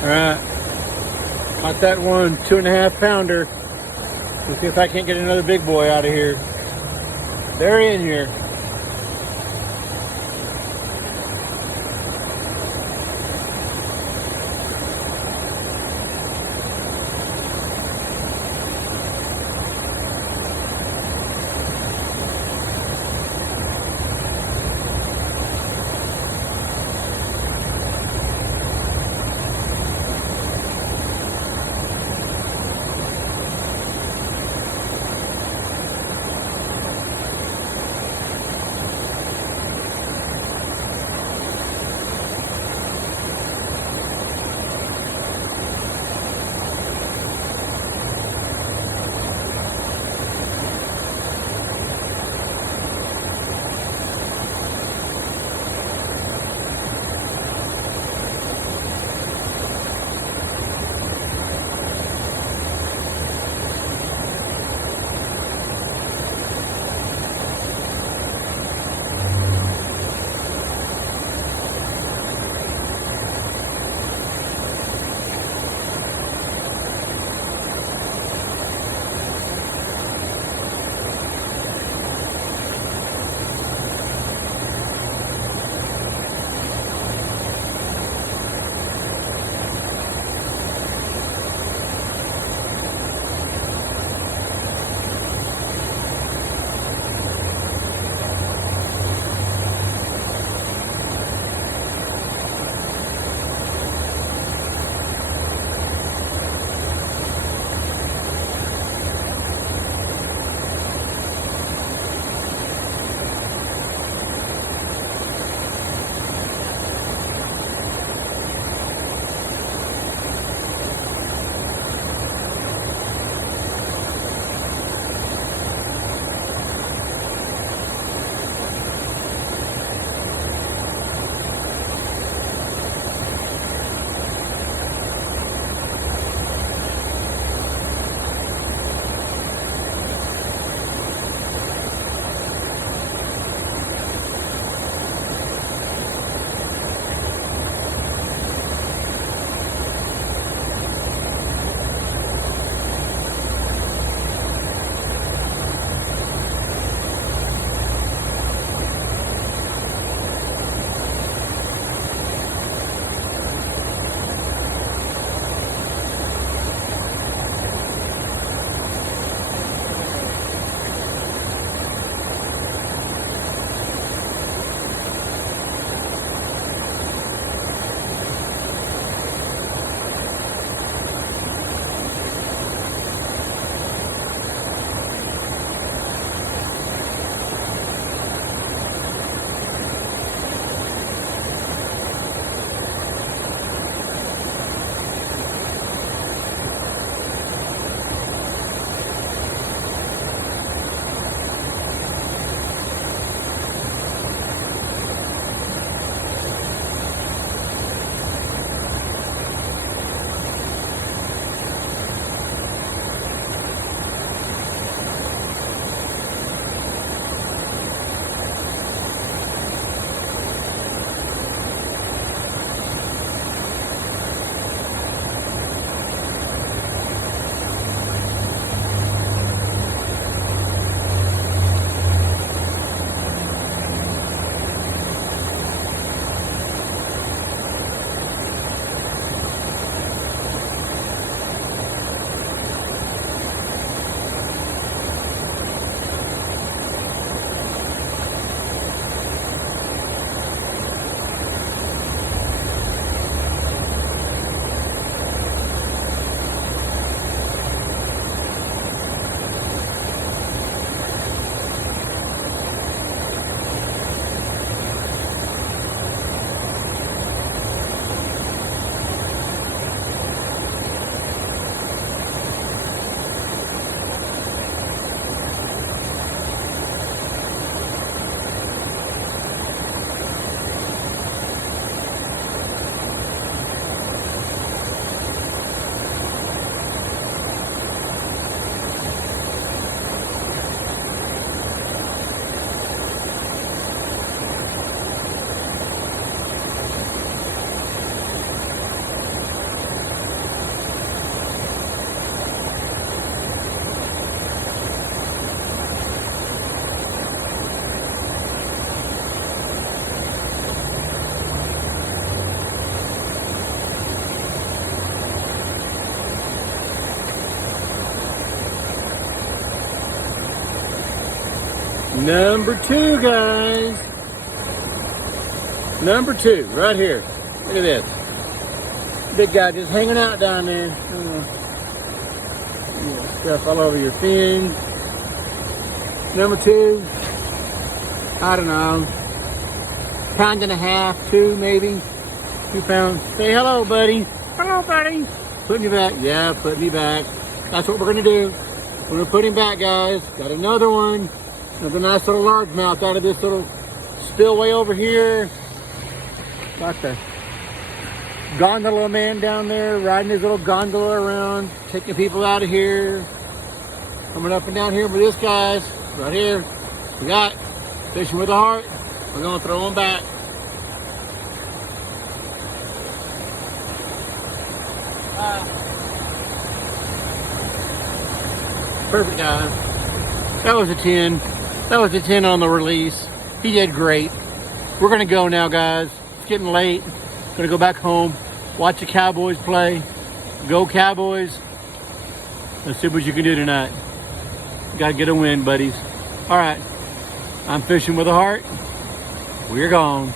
All right, caught that one 2.5 pounder. Let's see if I can't get another big boy out of here. They're in here. Number 2, guys. Number 2, right here. Look at this. Big guy just hanging out down there. Stuff all over your fins. Number 2, I don't know, pound and a half, 2 maybe, 2 pounds. Say hello, buddy. Hello, buddy. Put me back. Yeah, put me back. That's what we're gonna do. We're gonna put him back, guys. Got another one. Another nice little largemouth out of this little spillway over here. Got the gondola man down there riding his little gondola around, taking people out of here. Coming up and down here with this, guys. Right here. We got fishing with a heart. We're gonna throw him back. Perfect, guys. That was a 10. That was a 10 on the release. He did great. We're gonna go now, guys. It's getting late. Gonna go back home, watch the Cowboys play. Go Cowboys. Let's see what you can do tonight. Gotta get a win, buddies. All right. I'm fishing with a heart. We're gone.